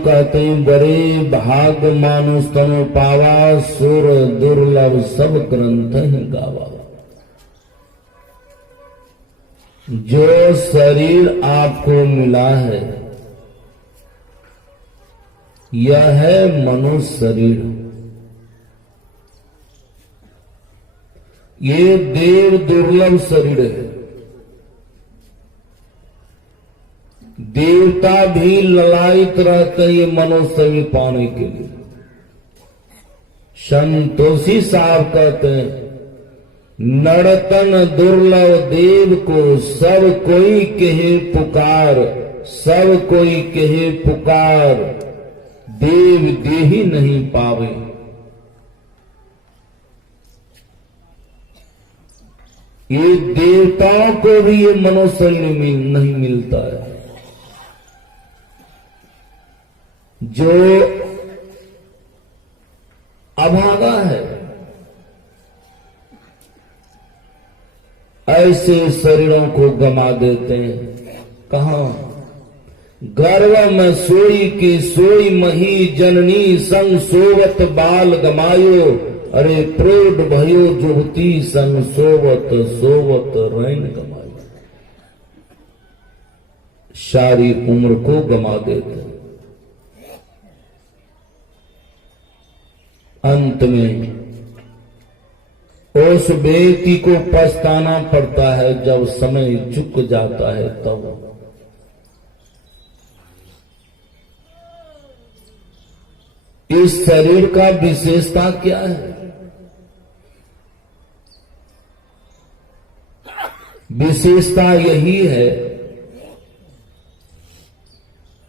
कहते हैं, बड़े भाग मानुष तनु पावा, सुर दुर्लभ सब ग्रंथ है गावा। जो शरीर आपको मिला है यह है मनुष्य शरीर। ये देव दुर्लभ शरीर है। देवता भी ललायित रहते हैं ये मनुष्य शरीर पाने के लिए। संतोषी साहब कहते हैं, नड़तन दुर्लभ देव को सब कोई कहे पुकार, सब कोई कहे पुकार, देव दे ही नहीं पावे। ये देवताओं को भी ये मनुष्य शरीर नहीं मिलता है। जो अभागा है ऐसे शरीरों को गमा देते हैं। कहां? गर्भ में सोई की सोई मही जननी, संग सोवत बाल गमायो, अरे प्रोड भयो जुगती, संग सोवत सोवत रैन गमायो। सारी उम्र को गमा देते हैं। अंत में उस व्यक्ति को पछताना पड़ता है जब समय चुक जाता है तब। इस शरीर का विशेषता क्या है? विशेषता यही है,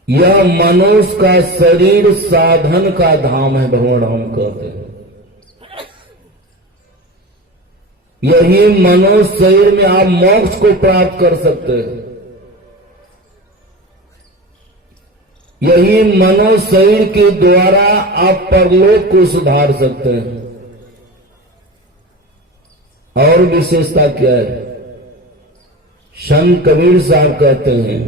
यह मनुष्य का शरीर साधन का धाम है। भगवान राम कहते हैं यही मनुष्य शरीर में आप मोक्ष को प्राप्त कर सकते हैं। यही मनुष्य शरीर के द्वारा आप परलोक को सुधार सकते हैं। और विशेषता क्या है? संत कबीर साहब कहते हैं,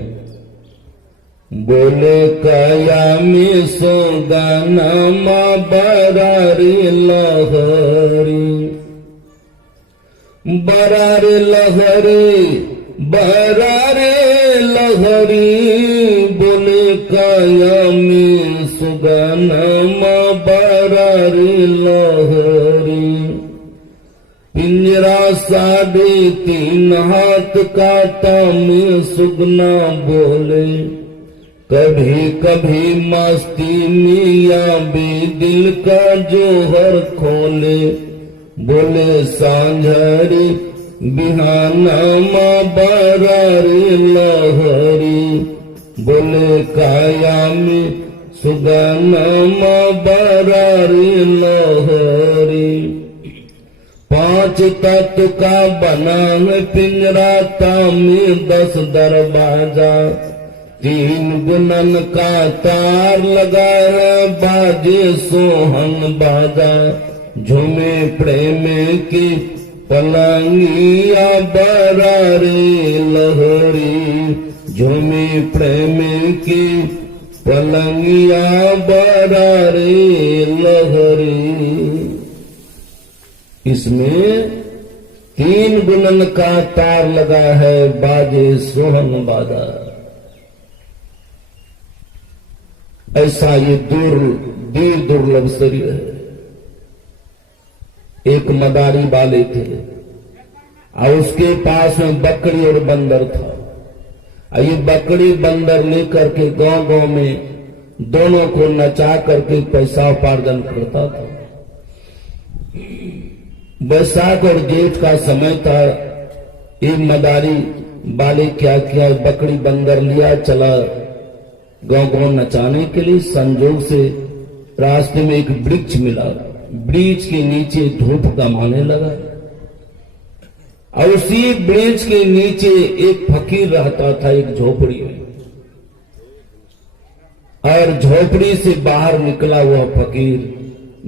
बोले काया में सोदानमा बरारे लहरी, बरारे लहरी, बरारे लहरी। बोले काया में सुगनमा बरारे लहरी। पिंजरा 3.5 हाथ का ताम सुगना बोले, कभी कभी मस्ती में या दिल का जोहर खोले। बोले सांझरी बिहाना माँ बरारी लहरी। बोले काया में सुगना माँ बरारी लहरी। 5 तत्व का बना है पिंजरा, ताम 10 दरवाजा। 3 गुणन का तार लगा है, बाजे सोहन बाजा। झूमे प्रेम की पलंगिया बरारे लहरी। झूमे प्रेम की पलंगिया बरारे लहरी। इसमें 3 गुणन का तार लगा है, बाजे सोहन बाजा। ऐसा ये दुर्लभ शरीर है। एक मदारी वाले थे और उसके पास में बकरी और बंदर था। और ये बकरी बंदर लेकर के गांव गांव में दोनों को नचा करके पैसा उपार्जन करता था। बैसाख और जेठ का समय था। एक मदारी वाले क्या किया, बकरी बंदर लिया, चला गांव गांव नचाने के लिए। संजोग से रास्ते में एक वृक्ष मिला। वृक्ष के नीचे धूप गमाने लगा और उसी वृक्ष के नीचे एक फकीर रहता था, एक झोपड़ी में। और झोपड़ी से बाहर निकला हुआ फकीर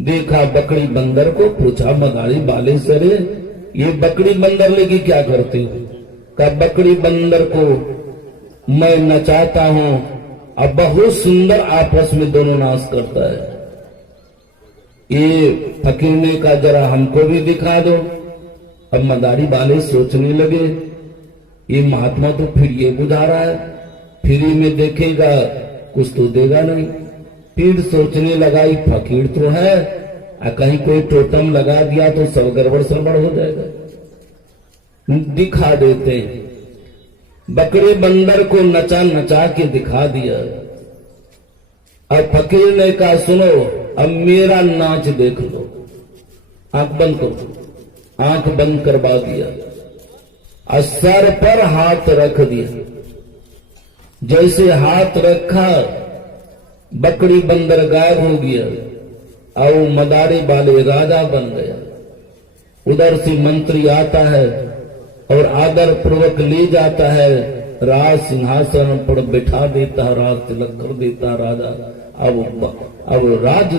देखा बकरी बंदर को, पूछा मदारी वाले सरे ये बकरी बंदर लेके क्या करते हो? कहा बकरी बंदर को मैं नचाता हूं अब बहुत सुंदर आपस में दोनों नाच करता है। ये फकीर ने कहा जरा हमको भी दिखा दो। अब मदारी वाले सोचने लगे ये महात्मा तो फिर ये बुझा रहा है, फ्री में देखेगा कुछ तो देगा नहीं। फिर सोचने लगा ये फकीर तो है, कहीं कोई टोटम लगा दिया तो सब गड़बड़ सड़बड़ हो जाएगा, दिखा देते। बकरे बंदर को नचा नचा के दिखा दिया। अब फकीर ने कहा सुनो अब मेरा नाच देख लो, आंख बंद करो। आंख बंद करवा दिया और सर पर हाथ रख दिया। जैसे हाथ रखा बकरी बंदर गायब हो गया और मदारी वाले राजा बन गया। उधर से मंत्री आता है और आदर पूर्वक ले जाता है, राज सिंहासन पर बिठा देता है, राज तिलक कर देता है राजा। अब राज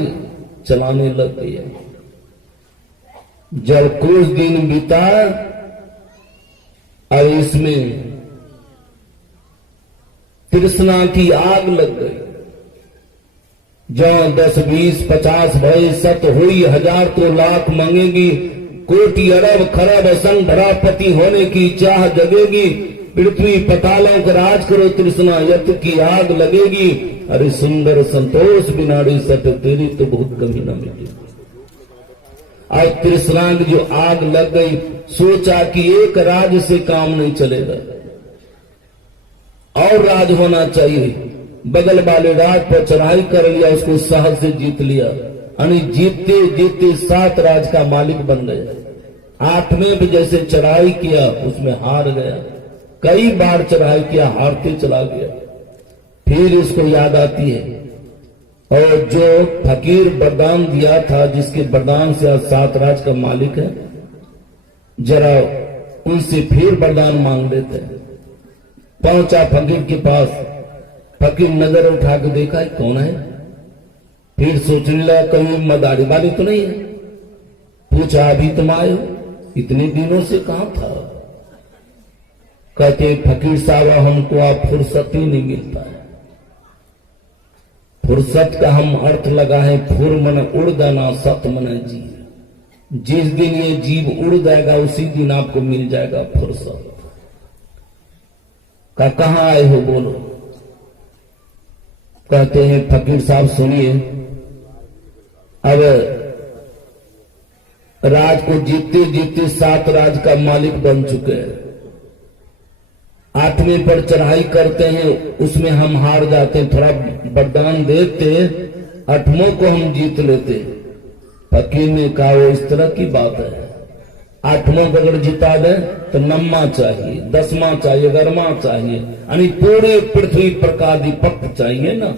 चलाने लग गया। जब कुछ दिन बीता और इसमें तृष्णा की आग लग गई। जो 10 20 50 भय सत हुई, 1000 तो लाख मांगेगी, कोटि अरब खरब संग धरापति होने की चाह जगेगी, पृथ्वी पतालों का राज करो तृष्णा यत की आग लगेगी। अरे सुंदर संतोष बिनाड़ी सट तेरी तो बहुत कमी न मिलेगी। आज तृष्णा की जो आग लग गई, सोचा कि एक राज से काम नहीं चलेगा और राज होना चाहिए। बगल वाले राज पर चढ़ाई कर लिया, उसको साहस से जीत लिया। यानी जीतते जीतते 7 राज का मालिक बन गया। 8वें पे जैसे चढ़ाई किया उसमें हार गया। कई बार चढ़ाई किया, हारते चला गया। फिर इसको याद आती है और जो फकीर वरदान दिया था, जिसके वरदान से आज 7 राज का मालिक है, जरा उनसे फिर वरदान मांग लेते हैं। पहुंचा फकीर के पास, फकीर नजर उठा के देखा कौन है। फिर सोचने लगा कहीं मदारी वाली तो नहीं है। पूछा अभी तुम आए हो, इतने दिनों से कहां था। कहते फकीर साहब हमको आप फुर्सत ही नहीं मिलता है। फुर्सत का हम अर्थ लगा है फुर मन उड़ जाना, सत मन जीव। जिस दिन ये जीव उड़ जाएगा उसी दिन आपको मिल जाएगा फुर्सत। का कहां आए हो बोलो। कहते हैं फकीर साहब सुनिए, अब राज को जीतते जीतते 7 राज का मालिक बन चुके हैं। 8वें पर चढ़ाई करते हैं, उसमें हम हार जाते हैं। थोड़ा वरदान देते 8वां को हम जीत लेते। फकीर ने कहा वो इस तरह की बात है, 8वां को अगर जिता दे तो 9वां चाहिए, 10वां चाहिए, 11वां चाहिए, यानी पूरे पृथ्वी पर का अधिपत्य चाहिए ना।